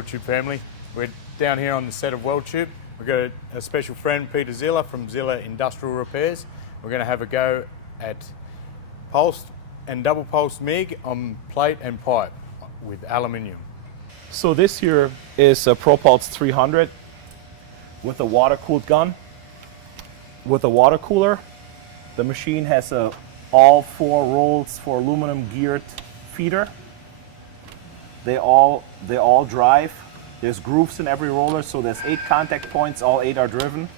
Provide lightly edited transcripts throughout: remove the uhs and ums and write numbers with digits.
WeldTube family. We're down here on the set of WeldTube. We've got a special friend, Peter ZILA from ZILA Industrial Repairs. We're going to have a go at pulsed and double pulsed MIG on plate and pipe with aluminium. So this here is a Pro Pulse 300 with a water-cooled gun. With a water cooler, the machine has all 4 rolls for aluminum geared feeder. They all drive. There's grooves in every roller, so there's 8 contact points. All 8 are driven.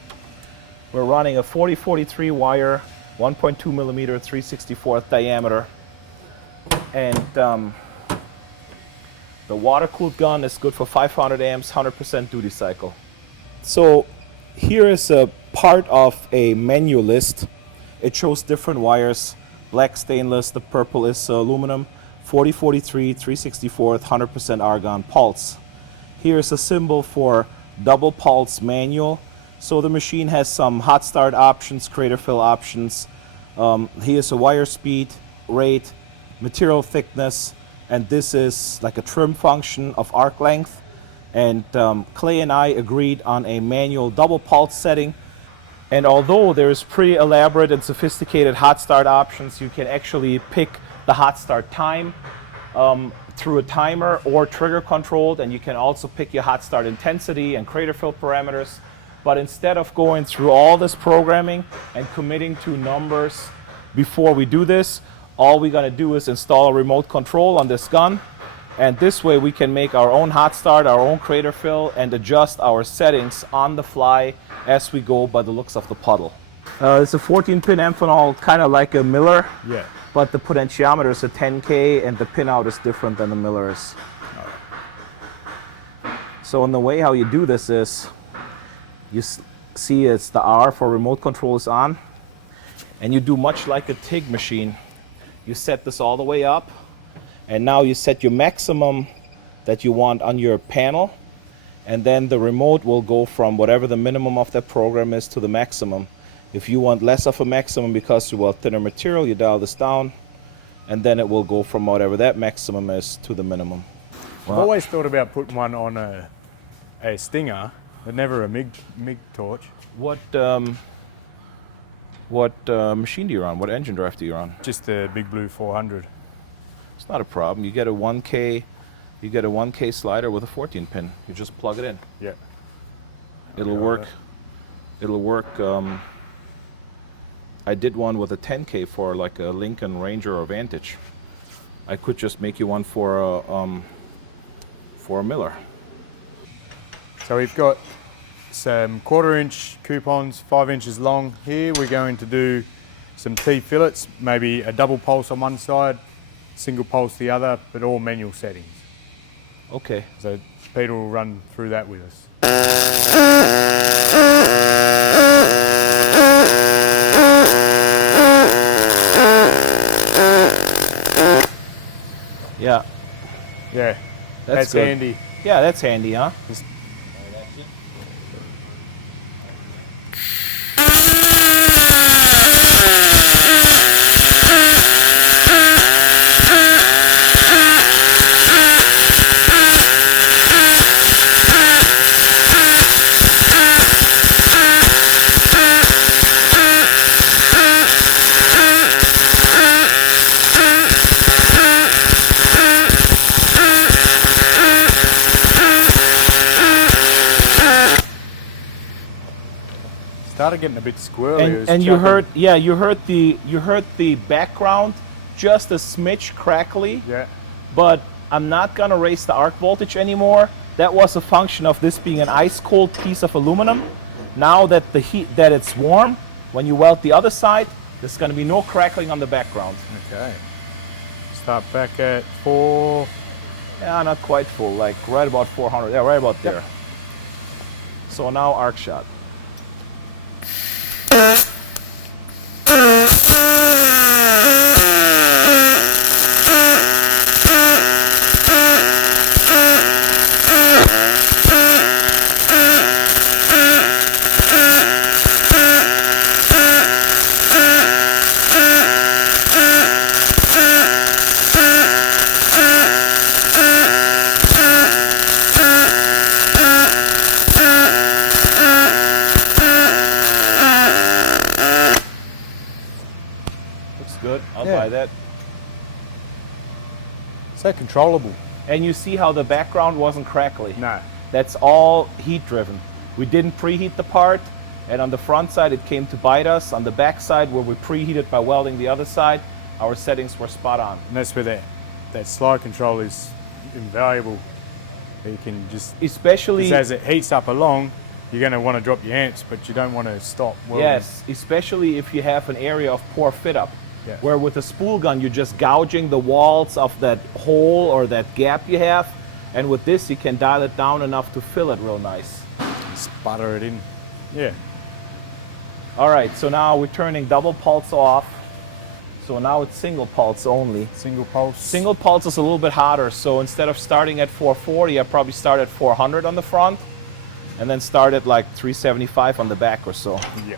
We're running a 4043 wire, 1.2 millimeter, 3/64 diameter, and the water-cooled gun is good for 500 amps, 100% duty cycle. So here is a part of a menu list. It shows different wires. Black stainless, the purple is aluminum, 4043, 3/64, 100% argon pulse. Here's a symbol for double pulse manual. So the machine has some hot start options, crater fill options. Here's a wire speed, rate, material thickness, and this is like a trim function of arc length. And Clay and I agreed on a manual double pulse setting. And although there's pretty elaborate and sophisticated hot start options, you can actually pick the hot start time through a timer or trigger controlled, and you can also pick your hot start intensity and crater fill parameters. But instead of going through all this programming and committing to numbers before we do this, all we're going to do is install a remote control on this gun, and this way we can make our own hot start, our own crater fill, and adjust our settings on the fly as we go by the looks of the puddle. It's a 14-pin Amphenol, kind of like a Miller, Yeah. but the potentiometer is a 10K and the pinout is different than the Miller's. So in the way how you do this is, you see it's the R for remote control is on, and you do much like a TIG machine. You set this all the way up, and now you set your maximum that you want on your panel, and then the remote will go from whatever the minimum of that program is to the maximum. If you want less of a maximum because you want thinner material, you dial this down, and then it will go from whatever that maximum is to the minimum. I've always thought about putting one on a Stinger, but never a MIG torch. What machine do you run? What engine drive do you run? Just the Big Blue 400. It's not a problem. You get a 1K, slider with a 14-pin. You just plug it in. Yeah. It'll work. It'll work. I did one with a 10K for like a Lincoln Ranger or Vantage. I could just make you one for a Miller. So we've got some 1/4-inch coupons, 5 inches long. Here we're going to do some T-fillets, maybe a double pulse on one side, single pulse the other, but all manual settings. Okay. So Peter will run through that with us. Yeah. Yeah, That's good. handy. Yeah, that's handy, huh? Started getting a bit squirrely. And you heard, yeah, you heard the background just a smidge crackly. Yeah. But I'm not gonna raise the arc voltage anymore. That was a function of this being an ice cold piece of aluminum. Now that it's warm, when you weld the other side, there's gonna be no crackling on the background. Okay. Start back at 4. Yeah, not quite full, like right about 400. Yeah, right about there. So now arc shot. good. I'll Yeah. buy that. So controllable. And you see how the background wasn't crackly. No. That's all heat driven. We didn't preheat the part, and on the front side it came to bite us. On the back side, where we preheated by welding the other side, our settings were spot on. And that's where that slide control is invaluable. You can just, Especially, as it heats up along, you're going to want to drop your amps, but you don't want to stop welding. yes, especially if you have an area of poor fit up. Yeah. Where with a spool gun, you're just gouging the walls of that hole or that gap you have. And with this, you can dial it down enough to fill it real nice. Sputter it in. Yeah. All right, so now we're turning double pulse off. So now it's single pulse only. Single pulse. Single pulse is a little bit hotter, so instead of starting at 440, I probably start at 400 on the front, and then start at like 375 on the back or so. Yeah.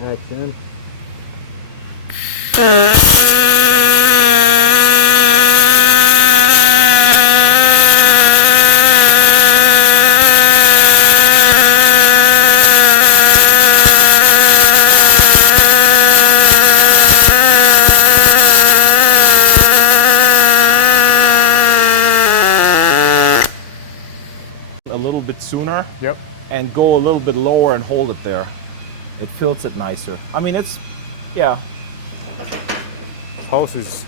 Action. A little bit sooner. Yep. And go a little bit lower and hold it there. It fills it nicer. I mean, it's, yeah. Pulses.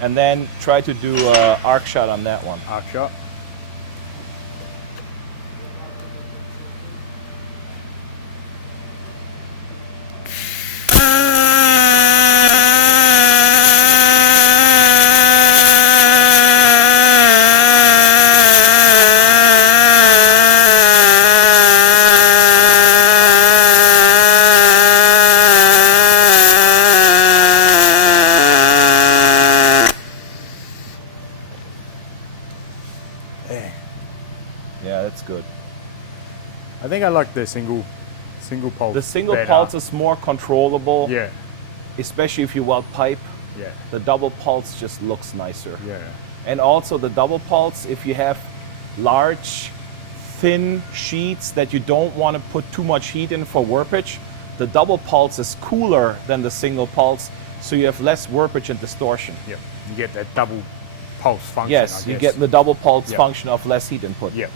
And then try to do an arc shot on that one. Arc shot. Yeah, that's good. I think I like the single pulse. The single better. pulse is more controllable, Yeah. especially if you weld pipe. Yeah. The double pulse just looks nicer. Yeah. And also the double pulse, if you have large, thin sheets that you don't want to put too much heat in for warpage, the double pulse is cooler than the single pulse, so you have less warpage and distortion. Yeah. You get that double pulse function. Yes, I you guess. get the double pulse Yeah. function of less heat input. Yeah.